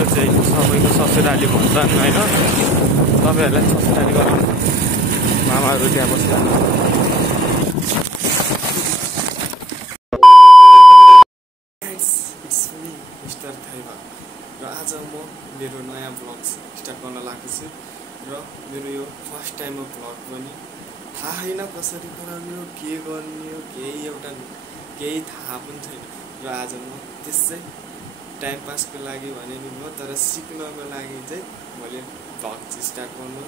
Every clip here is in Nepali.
यो चाहिँ सबैको ससुराली भन्छन् होइन। तपाईँहरूलाई ससुराली गर्नु मामाहरू त्यहाँ बस्दा मिस्टर थाइबा र आज म मेरो नयाँ ब्लग स्टार्ट गर्न लागेको छु र मेरो यो फर्स्ट टाइमको ब्लग पनि थाहा छैन कसरी बनाउने हो के गर्ने हो केही थाहा पनि छैन र आज म त्यसै टाइम पासको लागि भने नि म तर सिक्नको लागि चाहिँ मैले ब्लग चाहिँ स्टार्ट गर्नु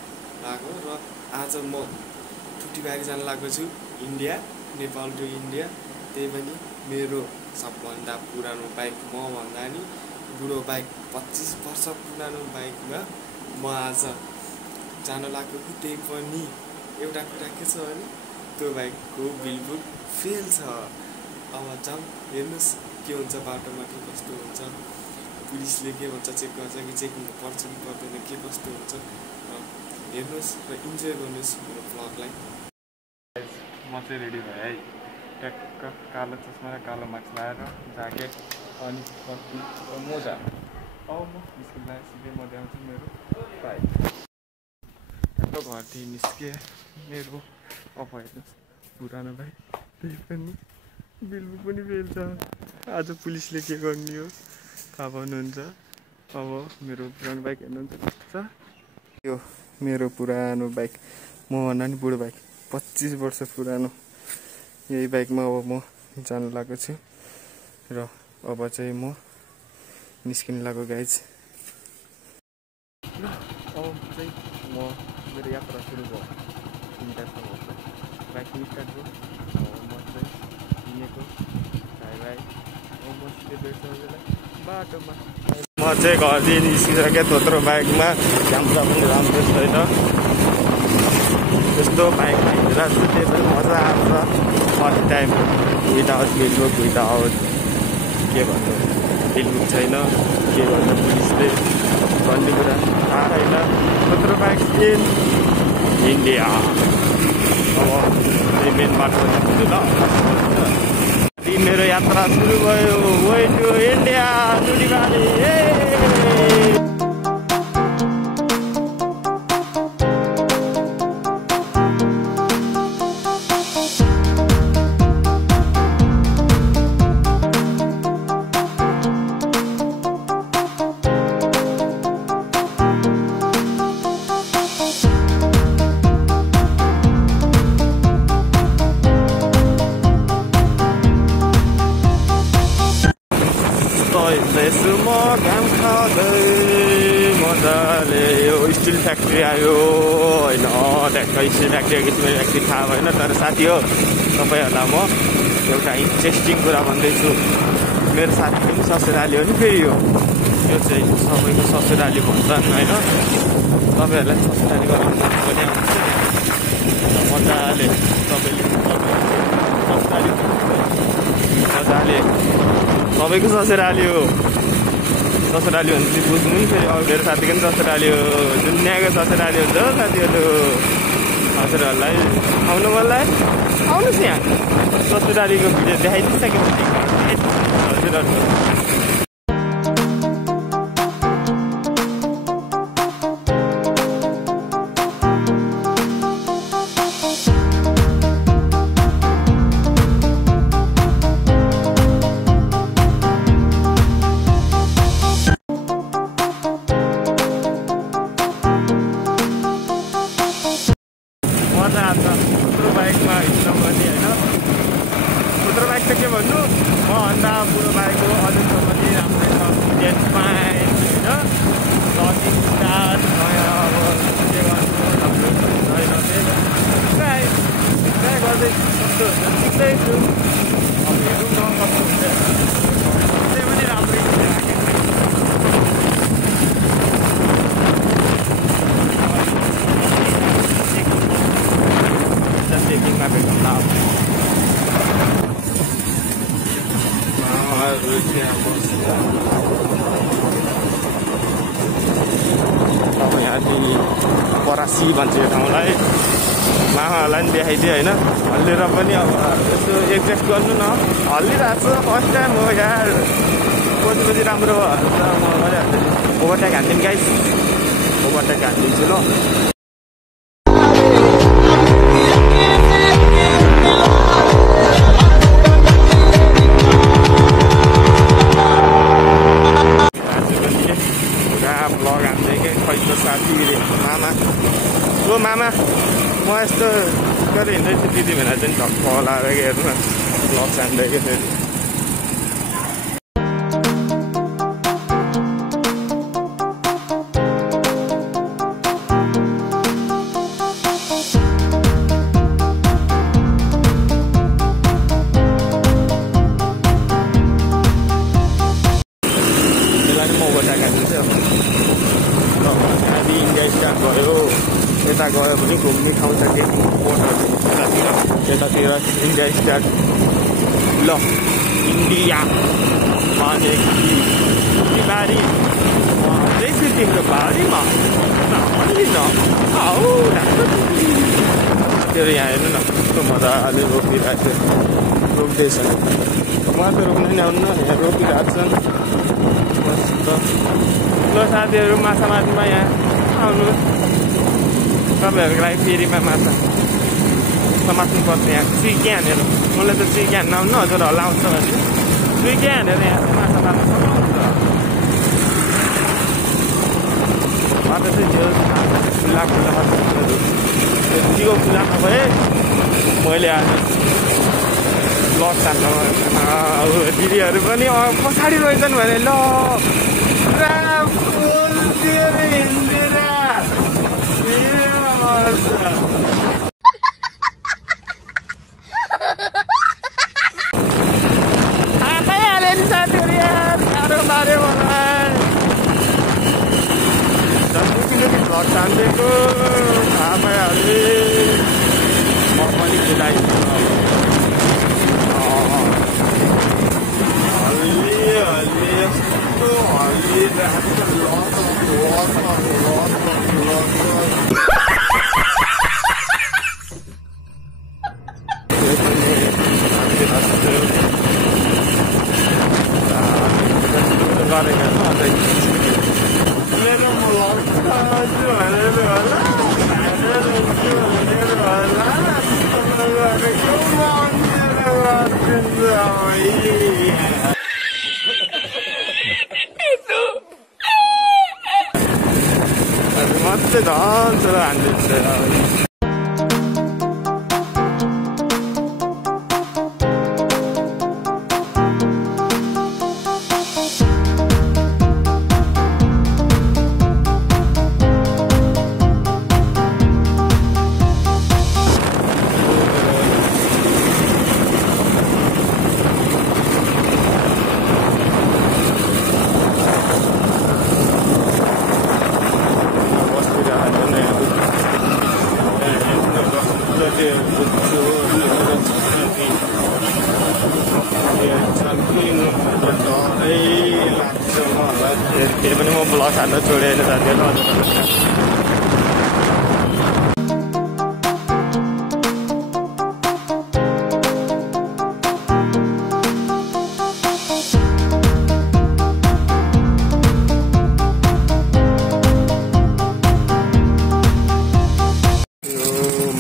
लागेको र आज म छुट्टी बाहिर जान लागेको छु इन्डिया नेपाल टु इन्डिया। त्यही पनि मेरो सबभन्दा पुरानो बाइक म भन्दा नि बुढो बाइक 25 वर्ष पुरानो बाइकमा म आज जान लागेको। त्यही पनि एउटा कुरा के छ भने त्यो बाइकको बिलबुक फेल छ। अब जाउँ हेर्नुहोस् के हुन्छ बाटोमा के कस्तो हुन्छ, पुलिसले के भन्छ चेक गर्छ कि चेक पर्छ कि पर्दैन के कस्तो हुन्छ हेर्नुहोस् र इन्जोय गर्नुहोस् मेरो ब्लगलाई। म चाहिँ रेडी भएँ है, ट्याक्क कालो चस्मा र कालो मास्क लगाएर ज्याकेट अनि कति मोजा अब म निस्किँदा सिधै म देखाउँछु मेरो बाइक। ट्याक्क घरदेखि निस्केँ मेरो अब हेर्नुहोस् पुरानो बाइक। त्यही पनि बिलबुक पनि फेल छ। आज पुलिसले के गर्ने हो थाहा पाउनुहुन्छ। अब मेरो पुरानो बाइक हेर्नुहुन्छ कस्तो छ। यो मेरो पुरानो बाइक म भन्दा नि बुढो बाइक 25 वर्ष पुरानो यही बाइकमा अब म जानु लागेको छु र अब चाहिँ म निस्किनु लागेको गाइज। अब चाहिँ म मेरो यात्रा सुरु भयो इन्डियासम्म बाइक स्टार्ट भयो। म चाहिँ हिँडेको बाई बाई अब म सिधै भेट्छु हजुरलाई बाटोमा। म चाहिँ घरदेखि निस्किसकेँ त्यत्रो बाइकमा क्यामेरा पनि राम्रो छैन त्यस्तो बाइकमा हिँडेर चाहिँ त्यही पनि मजा आउँछ first time without bill book without के भन्नु बिलबुक छैन के भन्नु पुलिसले भन्ने कुरा थाहा छैन त्यत्रो बाइक इन इन्डिया। अब त्यही मेन बाटो जान्छु ल। मेरो यात्रा सुरु भयो वे टु इन्डिया जुडीबारी। हिँड्दैछु म घाम खाँदै मजाले। यो स्टिल फ्याक्ट्री आयो होइन ट्याक्कै स्टिल फ्याक्ट्री किसिमको फ्याक्ट्री थाहा भएन तर साथी हो तपाईँहरूलाई म एउटा इन्ट्रेस्टिङ कुरा भन्दैछु। मेरो साथी पनि ससुराली हो नि फेरि यो चाहिँ सबैको ससुराली भन्छन् होइन। तपाईँहरूलाई ससुराली गर्नु पनि आउँछ मजाले तपाईँले ससुराली मजाले सबैको ससुराली हो। ससुराली भने चाहिँ बुझ्नु नि फेरि अब मेरो साथीको पनि ससुराली हो दुनियाँको ससुराली हुन्छ हो साथीहरू। हजुरहरूलाई आउनु मनलाई आउनुहोस् यहाँ ससुरालीको भिडियो देखाइदिइसकेँ हजुरहरू। मजा आउँछ थुप्रो बाइकमा हिँड्न पनि होइन। थुप्रो बाइक त के भन्नु मभन्दा बुढो बाइक हो अझसम्म पनि राम्रै छ जेट फाइन होइन लजिङ स्टार नयाँ अब के गर्नु राम्रो छैन त्यही ट्राई गर्दै कस्तो हुन्छ सिक्दैछु अब हेरौँ न कस्तो हुन्छ। त्यही पनि राम्रै चेकिङमा भेटौँ ल। अब यहाँदेखि परासी भन्छ यो ठाउँलाई मामाहरूलाई पनि देखाइदियो होइन हल्लिएर पनि अब यसो एडजस्ट गर्नु न हल्लिरहेको छु फर्स्ट टाइम हो यार पछि राम्रो भयो म गरिहाल्छु ओभरटेक हान्दिनु गाइस ओभरटेक हान्दिन्छु ल ब्लग हान्दै के खैको साथी मामा ओ मामा म यस्तो गरेर हिँड्दैछु दिदी भनेर चाहिँ झक्क लाएर हेर्नु न ब्लग हान्दै के फेरि यता गयो भने घुम्ने ठाउँ छ के बोटहरू यतातिर इन्डिया स्टार्ट ल इन्डिया बारी त्यसै तिम्रो बारीमा त्यो यहाँ हेर्नु न कस्तो मजाले रोपिरहेको छ रोप्दैछ उहाँ त रोप्नु नै आउनु यहाँ रोपिरहेको छन् मस्त ल साथीहरू माछा मार्नुमा यहाँ आउनु तपाईँहरूको लागि फेरिमा माछा समात्नु पर्छ यहाँ चिके हानेर मलाई त चिके हान्न आउनु हजुर होला आउँछ भने चिके हानेर यहाँ माछा मार्नु सक्नुहुन्छ अन्त चाहिँ खुल्ला खुल्ला माछाहरू चिको खुल्ला नभए मैले आज ब्लग तान्नु दिदीहरू पनि पछाडि रहेछन् भने ल हाल्यो नि साथीहरू यार साह्रो माऱ्यो मलाई जति किलोमिटर घर तान्दिएको थाहा पाइहालेँ म पनि खेलाइदिन्छु मस्त झन् तर हान्दिन्छ त्यही पनि म ब्लग हाल्न छोडेर साथीहरू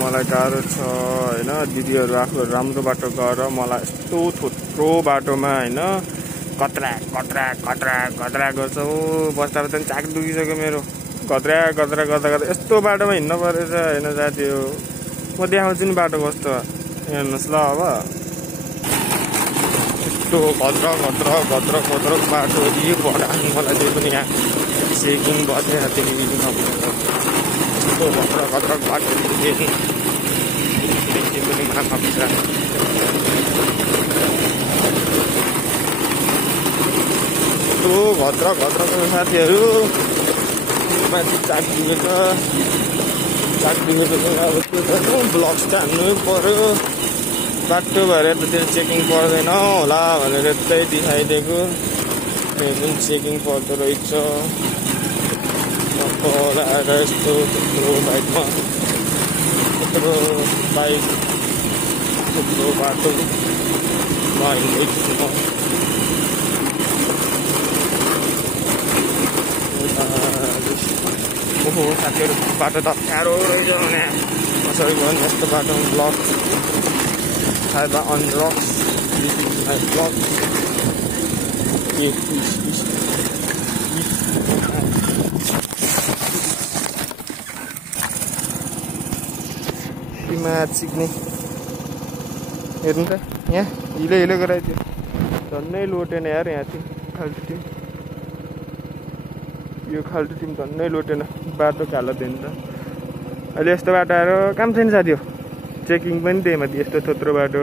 मलाई गाह्रो छ होइन दिदीहरू आफ्नो राम्रो बाटो गएर मलाई यस्तो थोत्रो बाटोमा होइन कत्रा कत्रा कत्रा कत्रा गर्छ हो बस्दा त चाक दुखिसक्यो मेरो कत्रा कत्रा गर्दा गर्दा यस्तो बाटोमा हिँड्नु परेछ होइन साथी हो म देखाउँछु नि बाटो कस्तो हेर्नुहोस् ल अब यस्तो घत्र घत्र घत्र घत्र बाटो भगाउनु मलाई त्यही पनि यहाँ चेकिङ बसेर यस्तो घत्र घत्र बाटो पनि खान्छ घत्र घत्रको साथीहरू माथि चाक दुखेको अब त्यो ब्लग्स त हान्नु पर्यो बाटो भएर त त्यो चेकिङ पर्दैन होला भनेर त्यही देखाइदिएको त्यो पनि चेकिङ पर्दो रहेछ आएर यस्तो थुप्रो बाइकमा थुप्रो बाइक थुप्रो बाटोमा हिँड्दैछु म ओहो साथीहरू बाटो त गाह्रो रहेछ भने कसरी भयो यस्तो बाटोमा ब्लक सायद अन रक्स ब्लक सिक्ने हेर्नु त यहाँ हिलो हिलो गराइदियो झन्नै लोटेन यार यहाँ टिम खाल्टो टिम यो खाल्टो टिम झन्नै लोटेन बाटो कालो दिन्छ अहिले यस्तो बाटो आएर काम छैन साथी हो चेकिङ पनि त्यहीमा यस्तो थोत्रो बाटो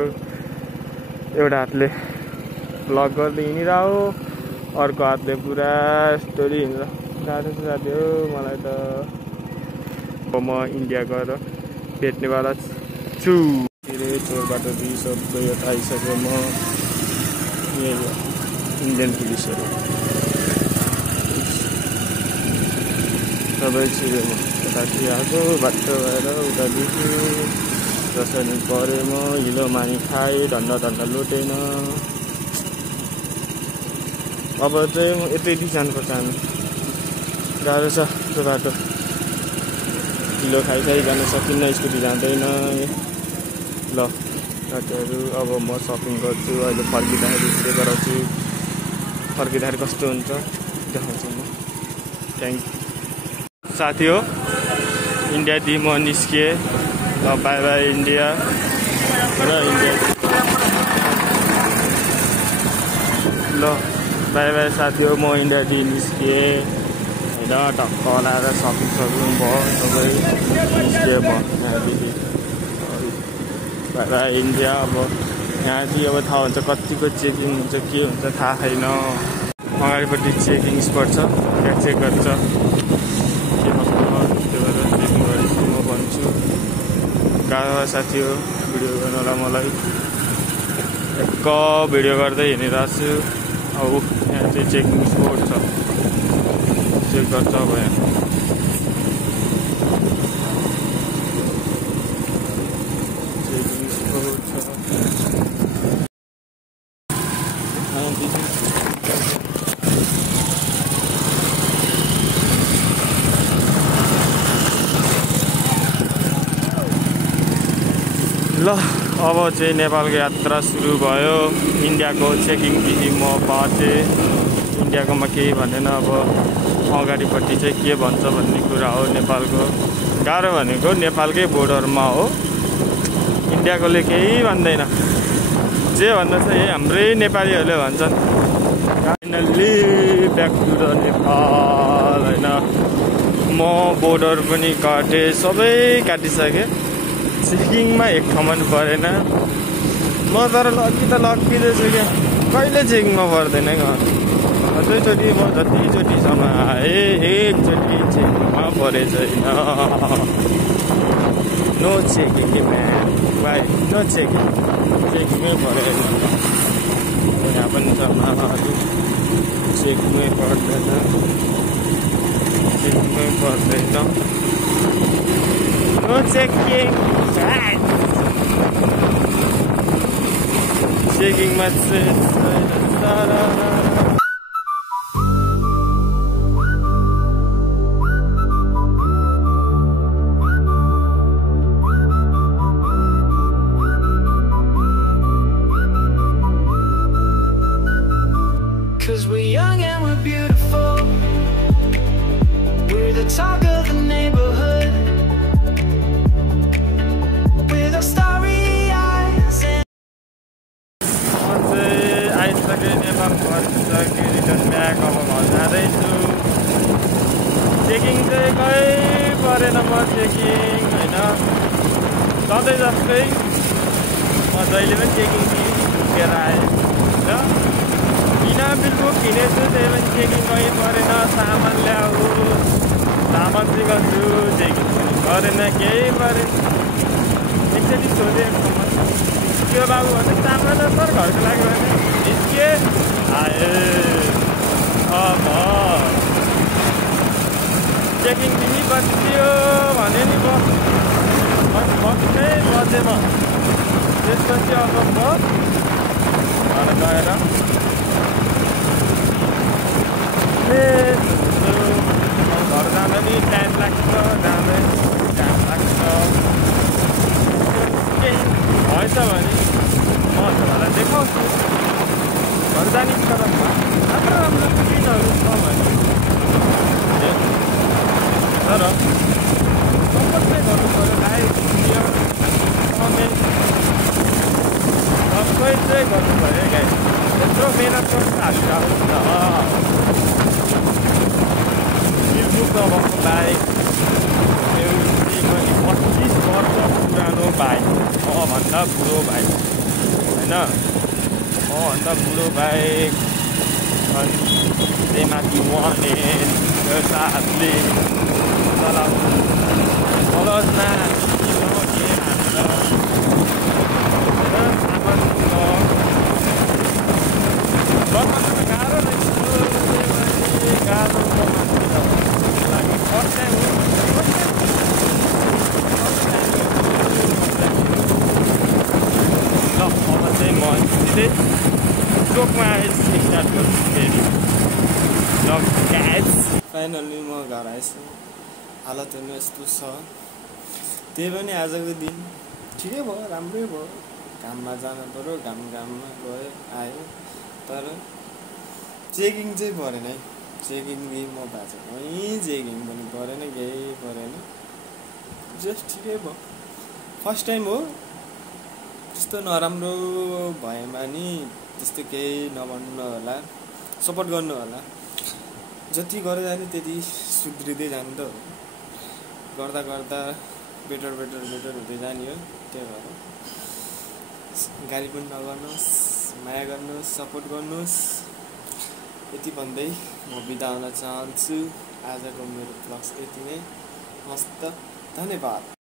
एउटा हातले ब्लक गर्दै हिँडिरह्यो अर्को हातले पुरा स्टोरी हिँड्छ गाह्रो छ साथी हो मलाई त अब म इन्डिया गएर भेट्नेवाला छु चोर बाटो दिइसक्यो यो आइसक्यो म यही हो इन्डियन पुलिसहरू सबै छिर्यो म यताति आएको बाटो भएर उता दिन्छु जसरी पऱ्यो म हिलो मानी खाएँ धन्दा लुटेन अब चाहिँ म यतै जानुपर्छ हामी गाह्रो छ त्यो बाटो हिलो खाइ जान सकिन्न स्कुटी जाँदैन ल साथीहरू अब म सपिङ गर्छु अहिले फर्किँदाखेरि भिडियो गराउँछु फर्किँदाखेरि कस्तो हुन्छ देखाउँछु म थ्याङ्क यू साथी हो इन्डिया दि म निस्किएँ ल बाई बाई इन्डिया र इन्डिया ल बाई बाई साथी हो म इन्डिया दि निस्किएँ होइन टक्क लाएर सपिङ भयो सबै निस्किएँ म यहाँदेखि बाई बाई इन्डिया अब यहाँ चाहिँ अब थाहा हुन्छ कतिको चेकिङ हुन्छ के हुन्छ थाहा छैन अगाडिपट्टि चेकिङ स्पट छ त्यहाँ चेक गर्छ के कस्तो त्यो भएर चेकिङ गरेपछि म भन्छु गाह्रो साथी हो भिडियो गर्नलाई मलाई एक भिडियो गर्दै हिँडिरहेको छु अब यहाँ चाहिँ चेकिङ स्पट छ चेक गर्छ अब यहाँ चेकिङ स्पट छ ल अब चाहिँ नेपालको यात्रा सुरु भयो इन्डियाको चेकिङदेखि म बाँचेँ इन्डियाकोमा केही भनेन अब अगाडिपट्टि चाहिँ के भन्छ भन्ने कुरा हो नेपालको गाह्रो भनेको नेपालकै बोर्डरमा हो इन्डियाकोले केही भन्दैन जे भन्दैछ यही हाम्रै नेपालीहरूले भन्छन् finally back to the Nepal होइन म बोर्डर पनि काटेँ सबै काटिसकेँ चेकिङमा एक ठाउँमा पनि परेन म तर लक्की त लक्की रहेछु क्या कहिले चेकिङमा पर्दैन क्या अझैचोटि म जतिचोटिसम्म आएँ एकचोटि चेकिङमा परे छैन नो चेकिङ म्यान भाइ नो चेकिङ चेकिङमै परेन यहाँ पनि छ चेकिङमै पर्दैन चेकिङमै पर्दैन नो चेकिङ चेकिङमा चाहिँ Cause we're young and we're beautiful. We're the talk of the neighborhood. With our starry eyes and आइसकेँ नेपाल फर्किसकेँ रिटर्न ब्याक अब घर जाँदैछु चेकिङ चाहिँ कहीँ परेन म चेकिङ होइन सधैँ जस्तै म जहिले पनि चेकिङ पुगेर आएँ होइन बिना बिलको किनेछु त्यही पनि चेकिङ कहीँ परेन सामान ल्याऊ सामान चाहिँ गर्छु चेकिङ गरेन केही परेन एकचोटि सोधेँ त्यो बाबु भने सामान सर घरको लागि भने निस्किए आए चेकिङ तिमी बस्यो भने नि बस्नै बसेँ म त्यसपछि अब बस घर गएर घर जाँदा नि टाइम लाग्छ भने म तपाईँलाई देखाउँछु घर जाने तरफमा राम्रो राम्रो दिनहरू छ भने तर सपोर्ट चाहिँ गर्नु पऱ्यो लाइक भिडियो कमेन्ट सबै चाहिँ गर्नु पऱ्यो गाइस यत्रो मेहनत गर्छ हामीले युट्युब नभएको बाइक पनि 25 वर्ष पुरानो बाइक मभन्दा बुढो बाइक होइन मभन्दा बुढो बाइक अनि त्यहीमाथि उहाँले साथले चलाउनु कलजमा गाह्रो रहेछ गाह्रो लागि फर्स्ट टाइम हो ल अब चाहिँ म सिधै चोकमा स्टार्ट गर्छु फेरि ल गाइस फाइनल्ली म घर आएछु हालतहरू यस्तो छ त्यही पनि आजको दिन ठिकै भयो राम्रै भयो घाममा जानु पऱ्यो घाममा गयो आयो तर चेकिङ चाहिँ परेन है चेकिङ दिएँ म बाजेको चेकिङ पनि परेन केही परेन जस्ट ठिकै भयो फर्स्ट टाइम हो त्यस्तो नराम्रो भएमा नि त्यस्तो केही नभन्नु होला सपोर्ट गर्नु होला जति गर्दै जाने त्यति सुध्रिँदै जानु त हो गर्दा गर्दा बेटर हुँदै जाने हो त्यही भएर गाली पनि नगर्नुहोस् माया गर्नुहोस् सपोर्ट गर्नुहोस् यति भन्दै म बिदा हुन चाहन्छु आजको मेरो ब्लग यति नै हस्त धन्यवाद।